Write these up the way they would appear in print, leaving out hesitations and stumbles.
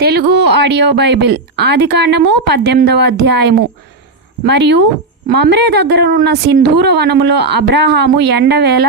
Telugu audio Bible ఆదికాండము 18వ అధ్యాయము. మరియు మమ్రే దగ్గరనున్న సింధూర వనములో అబ్రాహాము ఎండవేళ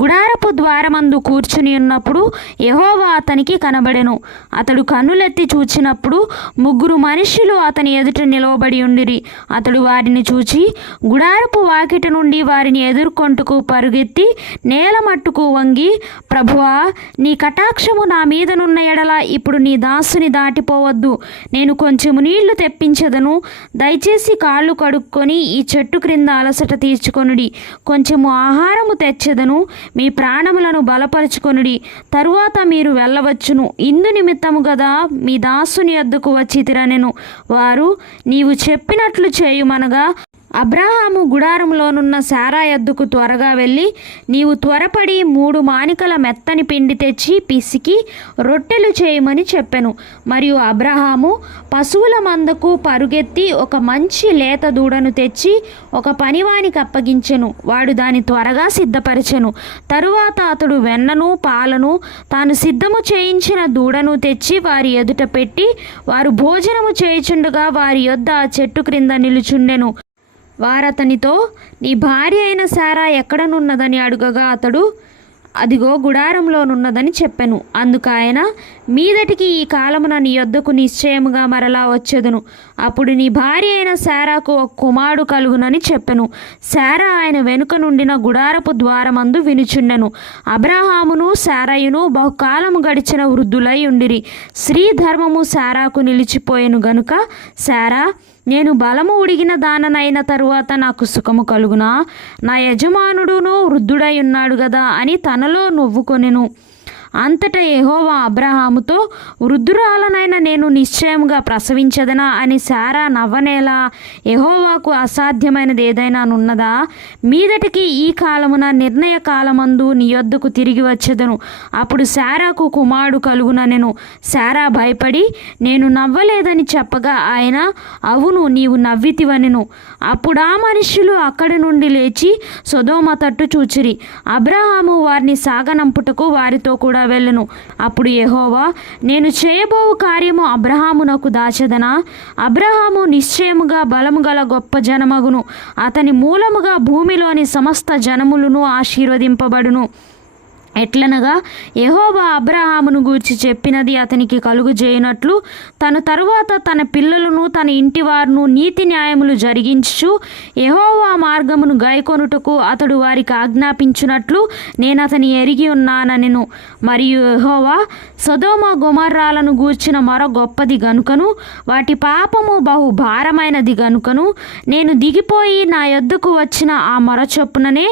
గుడారపు ద్వారమందు కూర్చుని ఉన్నప్పుడు యెహోవా అతనికి కనబడెను. అతడు కన్నులెత్తి చూచినప్పుడు 3 మనుష్యులు అతని ఎదుట నిలవబడి ఉండిరి. అతడు వారిని చూచి గుడారపు వాకిట నుండి వారిని ఎదుర్కొంటుకు పరుగెత్తి నేల మట్టుకు వంగి, ప్రభువా, నీ కటాక్షము నా మీదనున్న ఎడల ఇప్పుడు నీ దాసుని దాటిపోవద్దు. నేను కొంచెము నీళ్లు తెప్పించెదను. దయచేసి కాళ్ళు కడుక్కొని ఈ చెట్టు క్రింద అలసట తీర్చుకొనుడి. కొంచెము ఆహారము తెచ్చెదను. మీ ప్రాణములను బలపరుచుకొనుడి. తరువాత మీరు వెళ్ళవచ్చును. ఇందు నిమిత్తము గదా మీ దాసుని యొద్దకు వచ్చి తిరనెను. వారు, నీవు చెప్పినట్లు చేయుమనగా అబ్రాహాము గుడారంలోనున్న శారా యొద్దకు త్వరగా వెళ్ళి, నీవు త్వరపడి 3 మానికల మెత్తని పిండి తెచ్చి పిసికి రొట్టెలు చేయమని చెప్పెను. మరియు అబ్రాహాము పశువుల మందకు పరుగెత్తి ఒక మంచి లేత దూడను తెచ్చి ఒక పనివానికి అప్పగించెను. వాడు దాని త్వరగా సిద్ధపరచెను. తరువాత అతడు వెన్నను పాలను తాను సిద్ధము చేయించిన దూడను తెచ్చి వారి ఎదుట పెట్టి, వారు భోజనము చేయుచుండగా వారి యొద్ద ఆ చెట్టు క్రింద నిలుచుండెను. వారతనితో, నీ భార్య అయిన శారా ఎక్కడనున్నదని అడుగగా అతడు, అదిగో గుడారంలోనున్నదని చెప్పెను. అందుకాయన, మీదటికి ఈ కాలమున నీ యొద్దకు నిశ్చయముగా మరలా వచ్చెదను. అప్పుడు నీ భార్య అయిన శారాకు ఒక కుమారుడు కలుగునని చెప్పెను. శారా ఆయన వెనుక నుండిన గుడారపు ద్వారమందు వినుచుండెను. అబ్రాహామును శారయును బహుకాలము గడిచిన వృద్ధులై ఉండిరి. స్త్రీ ధర్మము శారాకు నిలిచిపోయెను గనుక శారా, నేను బలము ఉడిగిన దాననైన తరువాత నాకు సుఖము కలుగునా? నా యజమానుడును వృద్ధుడై ఉన్నాడు గదా అని తనలో నవ్వుకొనెను. అంతటా యెహోవా అబ్రాహాముతో, వృద్ధురాలనైన నేను నిశ్చయముగా ప్రసవించదనా అని శారా నవ్వనేలా? యెహోవాకు అసాధ్యమైనది ఏదైనా నున్నదా? మీదటికి ఈ కాలమున నిర్ణయ కాలమందు నీ యొద్దకు తిరిగి వచ్చెదను. అప్పుడు శారాకు కుమారుడు కలుగుననెను. శారా భయపడి, నేను నవ్వలేదని చెప్పగా ఆయన, అవును, నీవు నవ్వితివనెను. అప్పుడా మనుష్యులు అక్కడి నుండి లేచి సొదొమ తట్టు చూచిరి. అబ్రాహాము వారిని సాగనంపుటకు వారితో కూడా వెళ్ళెను. అప్పుడు యెహోవా, నేను చేయబోవు కార్యము అబ్రాహామునకు దాచెదనా? అబ్రాహాము నిశ్చయముగా బలము గల గొప్ప జనమగును. అతని మూలముగా భూమిలోని సమస్త జనములను ఆశీర్వదింపబడును. ఎట్లనగా యెహోవా అబ్రాహామును గూర్చి చెప్పినది అతనికి కలుగుజేయునట్లు తన తరువాత తన పిల్లలను తన ఇంటివారును నీతి న్యాయములు జరిగించు యెహోవా మార్గమును గైకొనుటకు అతడు వారికి ఆజ్ఞాపించునట్లు నేను అతని ఎరిగి ఉన్నాననెను. మరియు యెహోవా సొదొమ గొమొర్రాలను గూర్చిన మొర గొప్పది గనుకను వాటి పాపము బహు భారమైనది గనుకను నేను దిగిపోయి నా యొద్దకు వచ్చిన ఆ మొర చొప్పుననే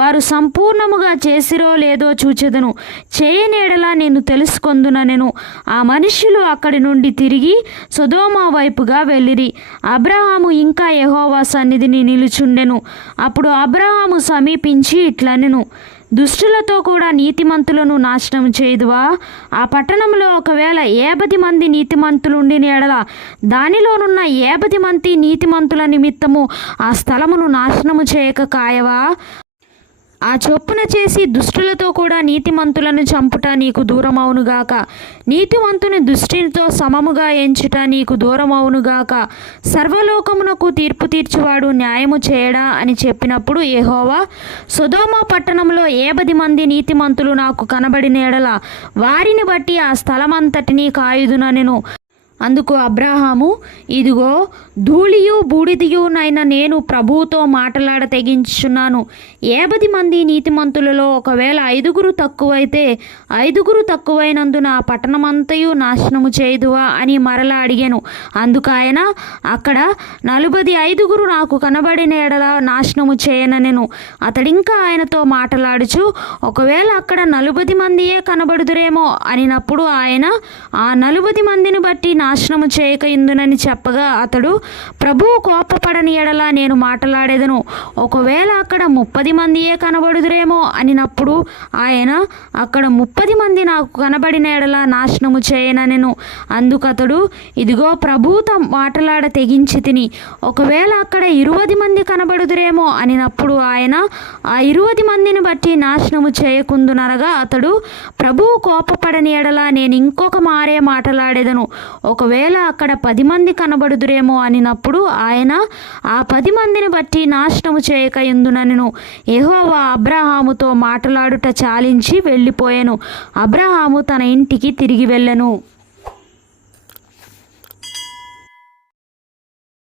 వారు సంపూర్ణముగా చేసిరో లేదో చూచెదను. చేయనేడలా నేను తెలుసుకొందుననెను. ఆ మనుష్యులు అక్కడి నుండి తిరిగి సొదొమ వైపుగా వెళ్ళిరి. అబ్రాహాము ఇంకా యెహోవా సన్నిధిని నిలుచుండెను. అప్పుడు అబ్రాహాము సమీపించి ఇట్లనెను, దుష్టులతో కూడా నీతిమంతులను నాశనం చేయుదువా? ఆ పట్టణంలో ఒకవేళ 70 మంది నీతిమంతులుండిన ఎడల దానిలోనున్న 70 మంది నీతిమంతుల నిమిత్తము ఆ స్థలమును నాశనము చేయక కాయవా? ఆ చొప్పున చేసి దుష్టులతో కూడా నీతిమంతులను చంపుట నీకు దూరమవునుగాక. నీతిమంతుని దుష్టునితో సమముగా ఎంచుట నీకు దూరమవునుగాక. సర్వలోకమునకు తీర్పు తీర్చువాడు న్యాయము చేయడా అని చెప్పినప్పుడు యెహోవా, సొదొమ పట్టణంలో 70 మంది నీతిమంతులు నాకు కనబడిన ఎడల వారిని బట్టి ఆ స్థలమంతటినీ కాయుదుననెను. అందుకు అబ్రాహాము, ఇదిగో, ధూళియు బూడిదయునైన నేను ప్రభువుతో మాటలాడ తెగించుచున్నాను. 70 మంది నీతిమంతులలో ఒకవేళ 5 తక్కువైతే 5 తక్కువైనందున ఆ పట్టణమంతయు నాశనము చేయుదువా అని మరలా అడిగాను. అందుకాయన, అక్కడ 45 నాకు కనబడిన ఎడల నాశనము చేయననెను. అతడింకా ఆయనతో మాటలాడుచు, ఒకవేళ అక్కడ 40 మందియే కనబడుదురేమో అనినప్పుడు ఆయన, ఆ 40 మందిని బట్టి నాశనము చేయక ఇందునని చెప్పగా అతడు, ప్రభువు కోపపడని ఎడల నేను మాట్లాడేదను, ఒకవేళ అక్కడ 30 మందియే కనబడుదురేమో అనినప్పుడు ఆయన, అక్కడ 30 మంది నాకు కనబడిన ఎడల నాశనము చేయననెను. అందుకతడు, ఇదిగో ప్రభువుతో మాట్లాడ తెగించి తిని, ఒకవేళ అక్కడ 20 మంది కనబడుదురేమో అనినప్పుడు ఆయన, ఆ 20 మందిని బట్టి నాశనము చేయకుందునరగా అతడు, ప్రభువు కోపపడని ఎడల నేను ఇంకొక మారే మాట్లాడేదను, ఒకవేళ అక్కడ 10 మంది కనబడుదురేమో అనినప్పుడు ఆయన, ఆ 10 మందిని బట్టి నాశనము చేయక యుందుననెను. యెహోవా అబ్రాహాముతో మాట్లాడుట చాలించి వెళ్ళిపోయెను. అబ్రాహాము తన ఇంటికి తిరిగి వెళ్ళెను.